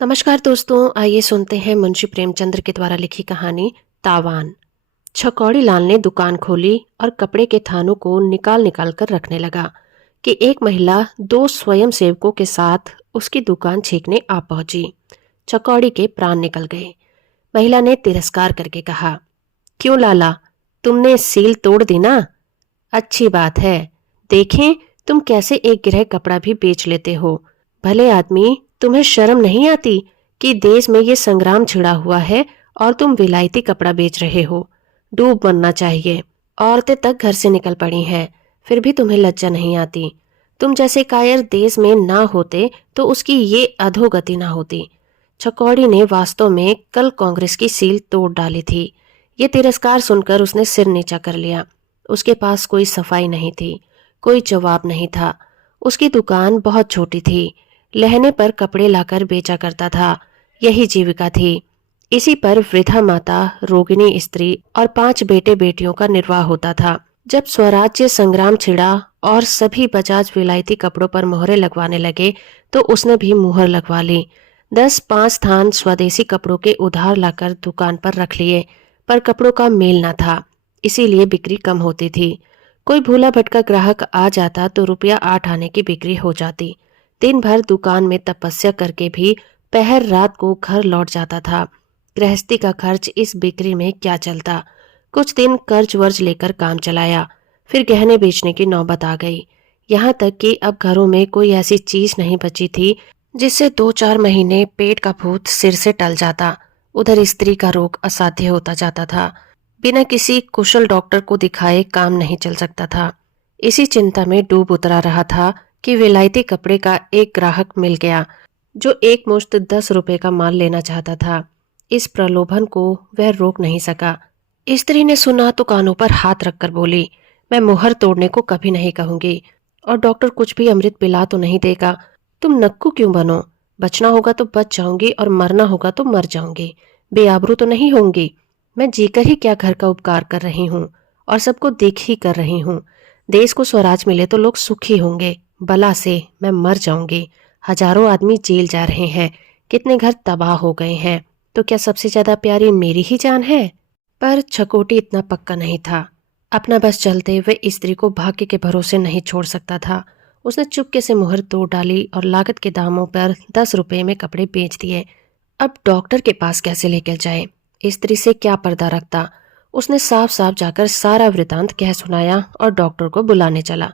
नमस्कार दोस्तों, आइए सुनते हैं मुंशी प्रेमचंद्र के द्वारा लिखी कहानी तावान। छकौड़ी लाल ने दुकान खोली और कपड़े के थानों को निकाल निकाल कर रखने लगा कि एक महिला दो स्वयं सेवकों के साथ उसकी दुकान छींकने आ पहुंची। छकौड़ी के प्राण निकल गए। महिला ने तिरस्कार करके कहा, क्यों लाला, तुमने सील तोड़ दी ना? अच्छी बात है। देखें तुम कैसे एक गिरह कपड़ा भी बेच लेते हो। भले आदमी, तुम्हें शर्म नहीं आती कि देश में ये संग्राम छिड़ा हुआ है और तुम विलायती कपड़ा बेच रहे हो। डूब मरना चाहिए। औरतें तक घर से निकल पड़ी हैं, फिर भी तुम्हें लज्जा नहीं आती। तुम जैसे कायर देश में ना होते तो उसकी ये अधोगति ना होती। छकौड़ी ने वास्तव में कल कांग्रेस की सील तोड़ डाली थी। ये तिरस्कार सुनकर उसने सिर नीचा कर लिया। उसके पास कोई सफाई नहीं थी, कोई जवाब नहीं था। उसकी दुकान बहुत छोटी थी। लहने पर कपड़े लाकर बेचा करता था, यही जीविका थी। इसी पर वृद्धा माता, रोगिणी स्त्री और 5 बेटे बेटियों का निर्वाह होता था। जब स्वराज्य संग्राम छिड़ा और सभी बजाज विलायती कपड़ों पर मोहरें लगवाने लगे तो उसने भी मुहर लगवा ली। 10-5 थान स्वदेशी कपड़ों के उधार लाकर दुकान पर रख लिए, पर कपड़ों का मेल न था, इसीलिए बिक्री कम होती थी। कोई भूला भटका ग्राहक आ जाता तो रुपया 8 आने की बिक्री हो जाती। दिन भर दुकान में तपस्या करके भी पहर रात को घर लौट जाता था। गृहस्थी का खर्च इस बिक्री में क्या चलता। कुछ दिन कर्ज वर्ज लेकर काम चलाया, फिर गहने बेचने की नौबत आ गई। यहाँ तक कि अब घरों में कोई ऐसी चीज नहीं बची थी जिससे 2-4 महीने पेट का भूत सिर से टल जाता। उधर स्त्री का रोग असाध्य होता जाता था। बिना किसी कुशल डॉक्टर को दिखाए काम नहीं चल सकता था। इसी चिंता में डूब उतरा रहा था कि विलायती कपड़े का एक ग्राहक मिल गया जो एक मुश्त 10 रुपए का माल लेना चाहता था। इस प्रलोभन को वह रोक नहीं सका। स्त्री ने सुना तो कानों पर हाथ रखकर बोली, मैं मुहर तोड़ने को कभी नहीं कहूंगी, और डॉक्टर कुछ भी अमृत पिला तो नहीं देगा। तुम नक्कू क्यों बनो? बचना होगा तो बच जाऊंगी और मरना होगा तो मर जाऊंगी। बेआबरू तो नहीं होंगी। मैं जीकर ही क्या घर का उपकार कर रही हूँ और सबको देख ही कर रही हूँ। देश को स्वराज मिले तो लोग सुखी होंगे, बला से मैं मर जाऊंगी। हजारों आदमी जेल जा रहे हैं, कितने घर तबाह हो गए हैं, तो क्या सबसे ज्यादा प्यारी मेरी ही जान है? पर छकोटी इतना पक्का नहीं था। अपना बस चलते वे स्त्री को भाग्य के भरोसे नहीं छोड़ सकता था। उसने चुपके से मुहर तोड़ डाली और लागत के दामों पर 10 रुपए में कपड़े बेच दिए। अब डॉक्टर के पास कैसे लेकर जाए? स्त्री से क्या पर्दा रखता? उसने साफ साफ जाकर सारा वृतांत कह सुनाया और डॉक्टर को बुलाने चला।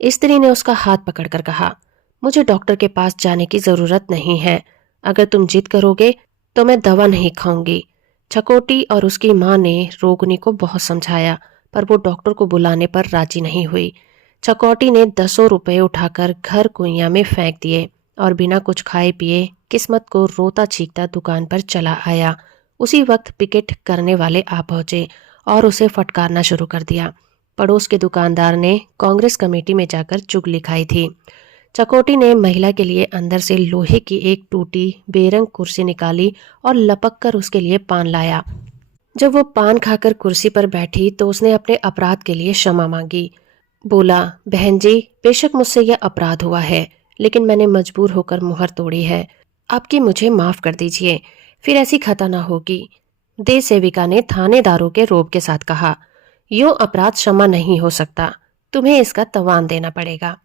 स्त्री ने उसका हाथ पकड़कर कहा, मुझे डॉक्टर के पास जाने की जरूरत नहीं है। अगर तुम जिद करोगे तो मैं दवा नहीं खाऊंगी। छकोटी और उसकी माँ ने रोगिणी को बहुत समझाया, पर वो डॉक्टर को बुलाने पर राजी नहीं हुई। छकोटी ने 10 रुपए उठाकर घर कुइयां में फेंक दिए और बिना कुछ खाए पिए किस्मत को रोता चीखता दुकान पर चला आया। उसी वक्त पिकेट करने वाले आ पहुंचे और उसे फटकारना शुरू कर दिया। पड़ोस के दुकानदार ने कांग्रेस कमेटी में जाकर चुगली खाई थी। चकोटी ने महिला के लिए अंदर से लोहे की एक टूटी बेरंग कुर्सी निकाली और लपक कर उसके लिए पान लाया। जब वो पान खाकर कुर्सी पर बैठी तो उसने अपने अपराध के लिए क्षमा मांगी। बोला, बहन जी, बेशक मुझसे यह अपराध हुआ है, लेकिन मैंने मजबूर होकर मुहर तोड़ी है। आपकी मुझे माफ कर दीजिए, फिर ऐसी खता ना होगी। देश सेविका ने थानेदारों के रोब के साथ कहा, यूं अपराध क्षमा नहीं हो सकता, तुम्हें इसका तवान देना पड़ेगा।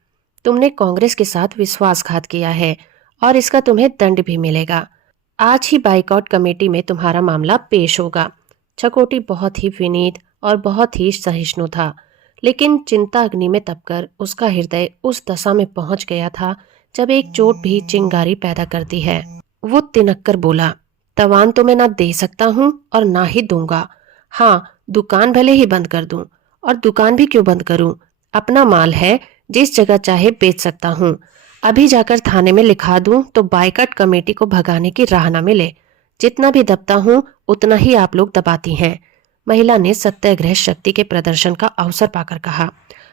तुमने कांग्रेस के साथ विश्वासघात किया है और इसका तुम्हें दंड भी मिलेगा। आज ही बाइकआउट कमेटी में तुम्हारा मामला पेश होगा। छकोटी बहुत ही विनीत और बहुत ही सहिष्णु था, लेकिन चिंता अग्नि में तपकर उसका हृदय उस दशा में पहुंच गया था जब एक चोट भी चिंगारी पैदा करती है। वो तिनक कर बोला, तवान तो मैं ना दे सकता हूँ और ना ही दूंगा। हाँ, दुकान भले ही बंद कर दूं, और दुकान भी क्यों बंद करूं? अपना माल है, जिस जगह चाहे बेच सकता हूँ। अभी जाकर थाने में लिखा दूं तो बाइकआउट कमेटी को भगाने की राह न मिले। जितना भी दबता हूँ उतना ही आप लोग दबाती हैं। महिला ने सत्याग्रह शक्ति के प्रदर्शन का अवसर पाकर कहा,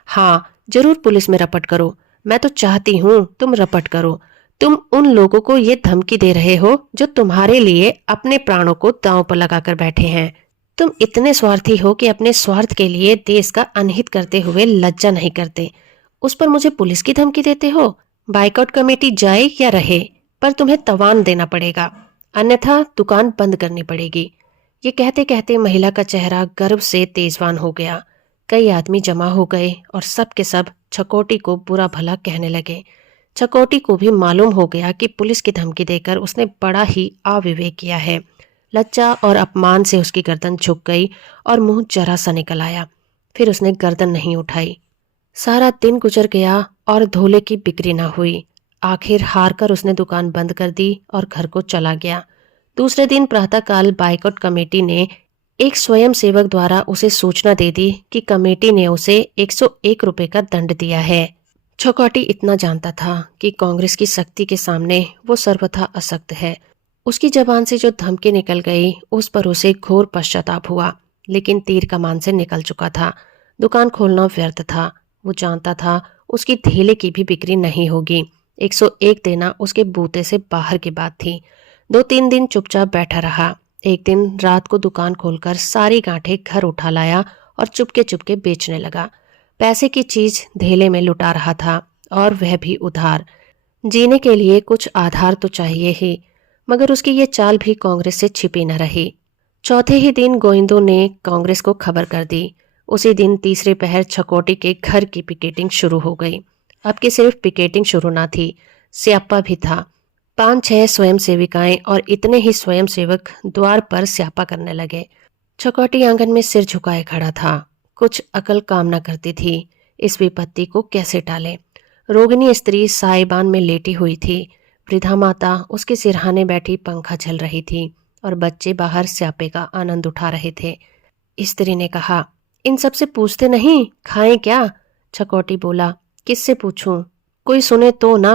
हाँ जरूर पुलिस में रपट करो। मैं तो चाहती हूँ तुम रपट करो। तुम उन लोगों को ये धमकी दे रहे हो जो तुम्हारे लिए अपने प्राणों को दांव पर लगाकर बैठे हैं। तुम इतने स्वार्थी हो कि अपने स्वार्थ के लिए देश का अनहित करते हुए लज्जा नहीं करते। उस पर मुझे पुलिस की धमकी देते हो। बाइकआउट कमेटी जाए या रहे, पर तुम्हें तवान देना पड़ेगा, अन्यथा दुकान बंद करनी पड़ेगी। ये कहते कहते महिला का चेहरा गर्व से तेजवान हो गया। कई आदमी जमा हो गए और सब के सब छकोटी को बुरा भला कहने लगे। छकोटी को भी मालूम हो गया कि पुलिस की धमकी देकर उसने बड़ा ही अविवेक किया है। लज्जा और अपमान से उसकी गर्दन झुक गई और मुंह जरा सा निकल आया। फिर उसने गर्दन नहीं उठाई। सारा दिन गुजर गया और धोले की बिक्री ना हुई। आखिर हार कर उसने दुकान बंद कर दी और घर को चला गया। दूसरे दिन प्रातःकाल बाइकआउट कमेटी ने एक स्वयं सेवक द्वारा उसे सूचना दे दी कि कमेटी ने उसे 101 रुपए का दंड दिया है। छकोटी इतना जानता था कि कांग्रेस की शक्ति के सामने वो सर्वथा असक्त है। उसकी जबान से जो धमकी निकल गई उस पर उसे घोर पश्चाताप हुआ, लेकिन तीर कमान से निकल चुका था। दुकान खोलना व्यर्थ था। वो जानता था उसकी धेले की भी बिक्री नहीं होगी। 101 देना उसके बूते से बाहर की बात थी। 2-3 दिन चुपचाप बैठा रहा। एक दिन रात को दुकान खोलकर सारी गांठें घर उठा लाया और चुपके चुपके बेचने लगा। पैसे की चीज धेले में लुटा रहा था, और वह भी उधार। जीने के लिए कुछ आधार तो चाहिए ही, मगर उसकी ये चाल भी कांग्रेस से छिपी न रही। चौथे ही दिन गोइंदों ने कांग्रेस को खबर कर दी। उसी दिन तीसरे पहर छकोटी के घर की पिकेटिंग शुरू हो गई। अब की सिर्फ पिकेटिंग शुरू ना थी, स्यापा भी था। 5-6 स्वयं सेविकाएं और इतने ही स्वयं सेवक द्वार पर स्यापा करने लगे। छकोटी आंगन में सिर झुकाए खड़ा था। कुछ अकल काम न करती थी। इस विपत्ति को कैसे टाले। रोगिणी स्त्री साइबान में लेटी हुई थी। वृद्धा माता उसके सिरहाने बैठी पंखा झल रही थी और बच्चे बाहर स्यापे का आनंद उठा रहे थे। स्त्री ने कहा, इन सब से पूछते नहीं, खाएं क्या? छकोटी बोला, किससे पूछूं? कोई सुने तो ना।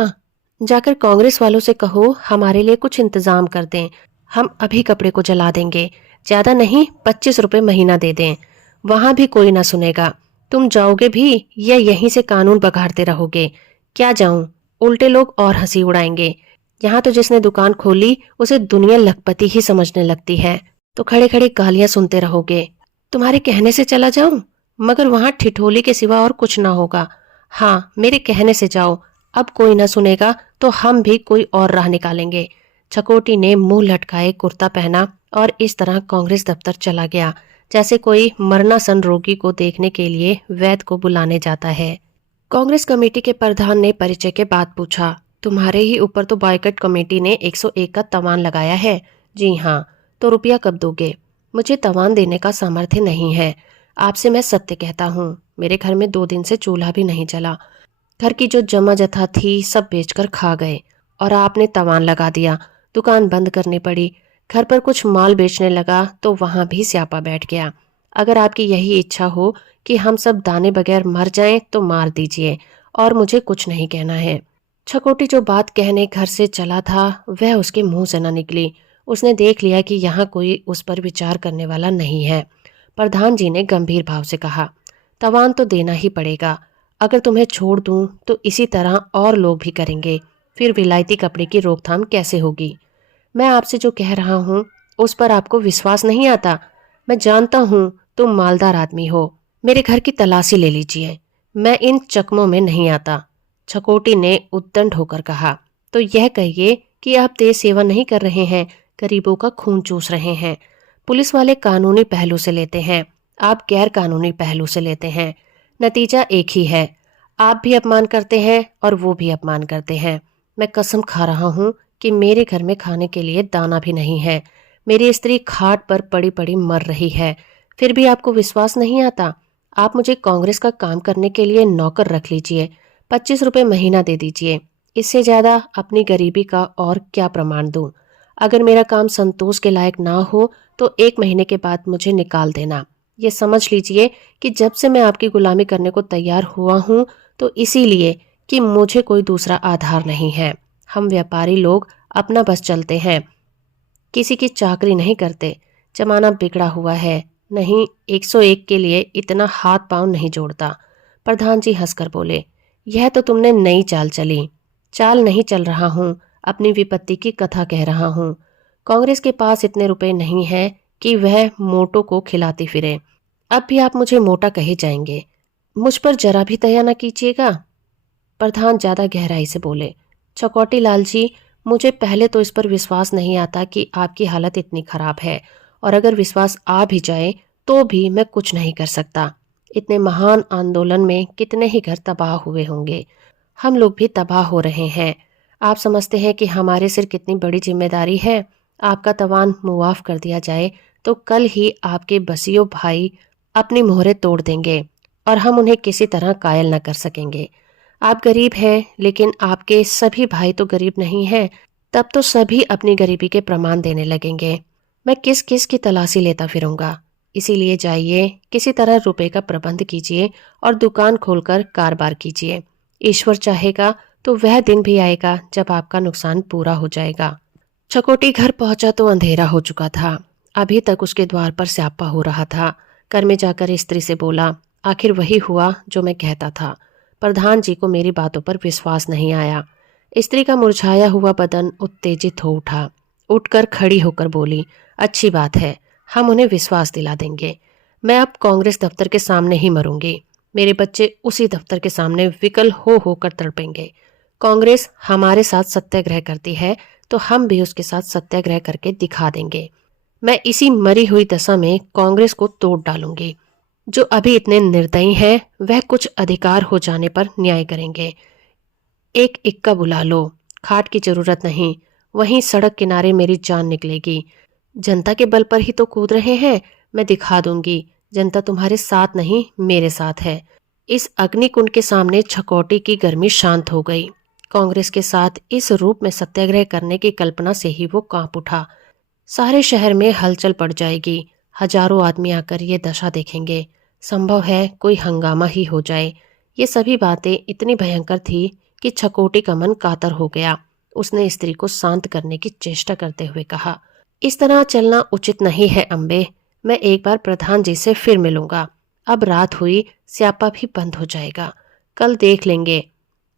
जाकर कांग्रेस वालों से कहो हमारे लिए कुछ इंतजाम कर दें। हम अभी कपड़े को जला देंगे। ज्यादा नहीं, 25 रुपए महीना दे दें। वहां भी कोई ना सुनेगा। तुम जाओगे भी या यहीं से कानून बघाड़ते रहोगे? क्या जाऊं, उल्टे लोग और हंसी उड़ाएंगे। यहाँ तो जिसने दुकान खोली उसे दुनिया लखपति ही समझने लगती है, तो खड़े खड़े गालियां सुनते रहोगे। तुम्हारे कहने से चला जाऊं? मगर वहां ठिठोली के सिवा और कुछ ना होगा। हाँ, मेरे कहने से जाओ। अब कोई ना सुनेगा तो हम भी कोई और राह निकालेंगे। छकोटी ने मुंह लटकाए कुर्ता पहना और इस तरह कांग्रेस दफ्तर चला गया, जैसे कोई मरणासन रोगी को देखने के लिए वैद्य को बुलाने जाता है। कांग्रेस कमेटी के प्रधान ने परिचय के बाद पूछा, तुम्हारे ही ऊपर तो बाइकआउट कमेटी ने 101 का तवान लगाया है? जी हाँ। तो रुपया कब दोगे? मुझे तवान देने का सामर्थ्य नहीं है। आपसे मैं सत्य कहता हूँ, मेरे घर में 2 दिन से चूल्हा भी नहीं चला। घर की जो जमा जथा थी सब बेचकर खा गए और आपने तवान लगा दिया। दुकान बंद करनी पड़ी। घर पर कुछ माल बेचने लगा तो वहां भी स्यापा बैठ गया। अगर आपकी यही इच्छा हो कि हम सब दाने बगैर मर जाएं तो मार दीजिए, और मुझे कुछ नहीं कहना है। छकोटी जो बात कहने घर से चला था वह उसके मुंह से न निकली। उसने देख लिया कि यहाँ कोई उस पर विचार करने वाला नहीं है। प्रधान जी ने गंभीर भाव से कहा, तवान तो देना ही पड़ेगा। अगर तुम्हें छोड़ दूं तो इसी तरह और लोग भी करेंगे। फिर विलायती कपड़े की रोकथाम कैसे होगी? मैं आपसे जो कह रहा हूँ उस पर आपको विश्वास नहीं आता। मैं जानता हूँ तुम मालदार आदमी हो। मेरे घर की तलाशी ले लीजिए, मैं इन चकमों में नहीं आता। छकोटी ने उद्दंड होकर कहा, तो यह कहिए कि आप देश सेवा नहीं कर रहे हैं, गरीबों का खून चूस रहे हैं। पुलिस वाले कानूनी पहलू से लेते हैं, आप गैर कानूनी पहलू से लेते हैं। नतीजा एक ही है, आप भी अपमान करते हैं और वो भी अपमान करते हैं। मैं कसम खा रहा हूँ कि मेरे घर में खाने के लिए दाना भी नहीं है। मेरी स्त्री खाट पर पड़ी पड़ी मर रही है, फिर भी आपको विश्वास नहीं आता। आप मुझे कांग्रेस का काम करने के लिए नौकर रख लीजिए, 25 रुपए महीना दे दीजिए। इससे ज्यादा अपनी गरीबी का और क्या प्रमाण दूं? अगर मेरा काम संतोष के लायक ना हो तो 1 महीने के बाद मुझे निकाल देना। ये समझ लीजिए कि जब से मैं आपकी गुलामी करने को तैयार हुआ हूँ तो इसीलिए कि मुझे कोई दूसरा आधार नहीं है। हम व्यापारी लोग अपना बस चलते हैं, किसी की चाकरी नहीं करते। जमाना बिगड़ा हुआ है, नहीं 101 के लिए इतना हाथ पांव नहीं जोड़ता। प्रधान जी हंसकर बोले, यह तो तुमने नई चाल चली। चाल नहीं चल रहा हूँ, अपनी विपत्ति की कथा कह रहा हूँ। कांग्रेस के पास इतने रुपए नहीं है कि वह मोटो को खिलाती फिरे। अब भी आप मुझे मोटा कहे जाएंगे। मुझ पर जरा भी दया न कीजिएगा। प्रधान ज्यादा गहराई से बोले, चकौटी लाल जी, मुझे पहले तो इस पर विश्वास नहीं आता कि आपकी हालत इतनी खराब है, और अगर विश्वास आ भी जाए तो भी मैं कुछ नहीं कर सकता। इतने महान आंदोलन में कितने ही घर तबाह हुए होंगे, हम लोग भी तबाह हो रहे हैं। आप समझते हैं कि हमारे सिर कितनी बड़ी जिम्मेदारी है। आपका तवान मुआफ कर दिया जाए तो कल ही आपके बसियो भाई अपनी मोहरें तोड़ देंगे और हम उन्हें किसी तरह कायल न कर सकेंगे। आप गरीब हैं, लेकिन आपके सभी भाई तो गरीब नहीं हैं। तब तो सभी अपनी गरीबी के प्रमाण देने लगेंगे। मैं किस किस की तलाशी लेता फिरूंगा। इसीलिए जाइए, किसी तरह रुपए का प्रबंध कीजिए और दुकान खोलकर कारोबार कीजिए। ईश्वर चाहेगा तो वह दिन भी आएगा जब आपका नुकसान पूरा हो जाएगा। चकोटी घर पहुंचा तो अंधेरा हो चुका था। अभी तक उसके द्वार पर स्यापा हो रहा था। घर में जाकर स्त्री से बोला, आखिर वही हुआ जो मैं कहता था। प्रधान जी को मेरी बातों पर विश्वास नहीं आया। स्त्री का मुरझाया हुआ बदन उत्तेजित हो उठा। उठकर खड़ी होकर बोली, अच्छी बात है, हम उन्हें विश्वास दिला देंगे। मैं अब कांग्रेस दफ्तर के सामने ही मरूंगी। मेरे बच्चे उसी दफ्तर के सामने विकल हो होकर तड़पेंगे। कांग्रेस हमारे साथ सत्याग्रह करती है तो हम भी उसके साथ सत्याग्रह करके दिखा देंगे। मैं इसी मरी हुई दशा में कांग्रेस को तोड़ डालूंगी। जो अभी इतने निर्दयी हैं वह कुछ अधिकार हो जाने पर न्याय करेंगे। एक इक्का बुला लो, खाट की जरूरत नहीं, वहीं सड़क किनारे मेरी जान निकलेगी। जनता के बल पर ही तो कूद रहे हैं। मैं दिखा दूंगी, जनता तुम्हारे साथ नहीं मेरे साथ है। इस अग्निकुंड के सामने छकोटी की गर्मी शांत हो गई। कांग्रेस के साथ इस रूप में सत्याग्रह करने की कल्पना से ही वो कांप उठा। सारे शहर में हलचल पड़ जाएगी। हजारों आदमी आकर ये दशा देखेंगे। संभव है कोई हंगामा ही हो जाए। ये सभी बातें इतनी भयंकर थी कि छकोटी का मन कातर हो गया। उसने स्त्री को शांत करने की चेष्टा करते हुए कहा, इस तरह चलना उचित नहीं है अम्बे। मैं एक बार प्रधान जी से फिर मिलूंगा। अब रात हुई, स्यापा भी बंद हो जाएगा। कल देख लेंगे।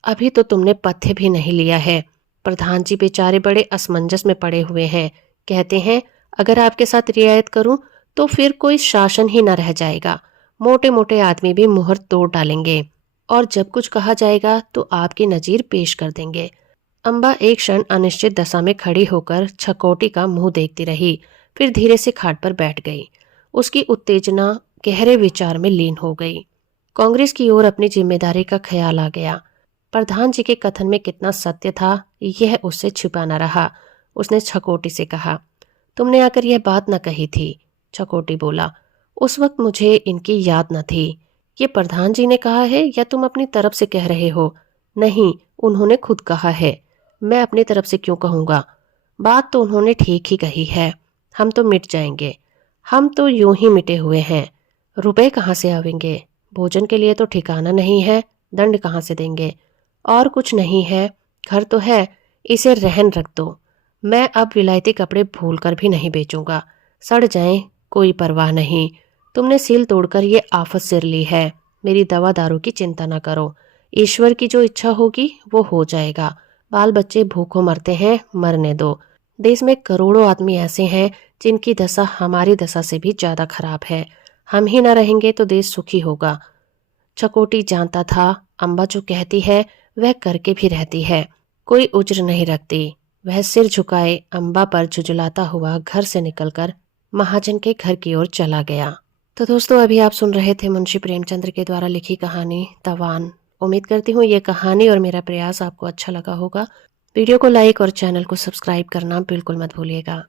अभी तो तुमने पथ्य भी नहीं लिया है। प्रधान जी बेचारे बड़े असमंजस में पड़े हुए हैं। कहते हैं अगर आपके साथ रियायत करूं तो फिर कोई शासन ही न रह जाएगा। मोटे मोटे आदमी भी मुहर तोड़ डालेंगे और जब कुछ कहा जाएगा तो आपकी नजीर पेश कर देंगे। अम्बा एक क्षण अनिश्चित दशा में खड़ी होकर छकोटी का मुंह देखती रही, फिर धीरे से खाट पर बैठ गई। उसकी उत्तेजना गहरे विचार में लीन हो गई। कांग्रेस की ओर अपनी जिम्मेदारी का ख्याल आ गया। प्रधान जी के कथन में कितना सत्य था यह उससे छिपा न रहा। उसने छकोटी से कहा, तुमने आकर यह बात न कही थी। छकोटी बोला, उस वक्त मुझे इनकी याद न थी। ये प्रधान जी ने कहा है या तुम अपनी तरफ से कह रहे हो? नहीं, उन्होंने खुद कहा है। मैं अपनी तरफ से क्यों कहूँगा? बात तो उन्होंने ठीक ही कही है। हम तो मिट जाएंगे। हम तो यूं ही मिटे हुए हैं। रुपए कहाँ से आवेंगे? भोजन के लिए तो ठिकाना नहीं है। दंड कहाँ से देंगे? और कुछ नहीं है। घर तो है, इसे रहन रख दो। मैं अब विलायती कपड़े भूल कर भी नहीं बेचूंगा। सड़ जाएं, कोई परवाह नहीं। तुमने सील तोड़कर ये आफत सिर ली है। मेरी दवा दारू की चिंता न करो। ईश्वर की जो इच्छा होगी वो हो जाएगा। बाल बच्चे भूखों मरते हैं, मरने दो। देश में करोड़ों आदमी ऐसे हैं जिनकी दशा हमारी दशा से भी ज्यादा खराब है। हम ही न रहेंगे तो देश सुखी होगा। छकोटी जानता था अम्बा जो कहती है वह करके भी रहती है। कोई उज्र नहीं रखती। वह सिर झुकाए अम्बा पर झुझलाता हुआ घर से निकलकर महाजन के घर की ओर चला गया। तो दोस्तों, अभी आप सुन रहे थे मुंशी प्रेमचंद्र के द्वारा लिखी कहानी तवान। उम्मीद करती हूँ ये कहानी और मेरा प्रयास आपको अच्छा लगा होगा। वीडियो को लाइक और चैनल को सब्सक्राइब करना बिल्कुल मत भूलिएगा।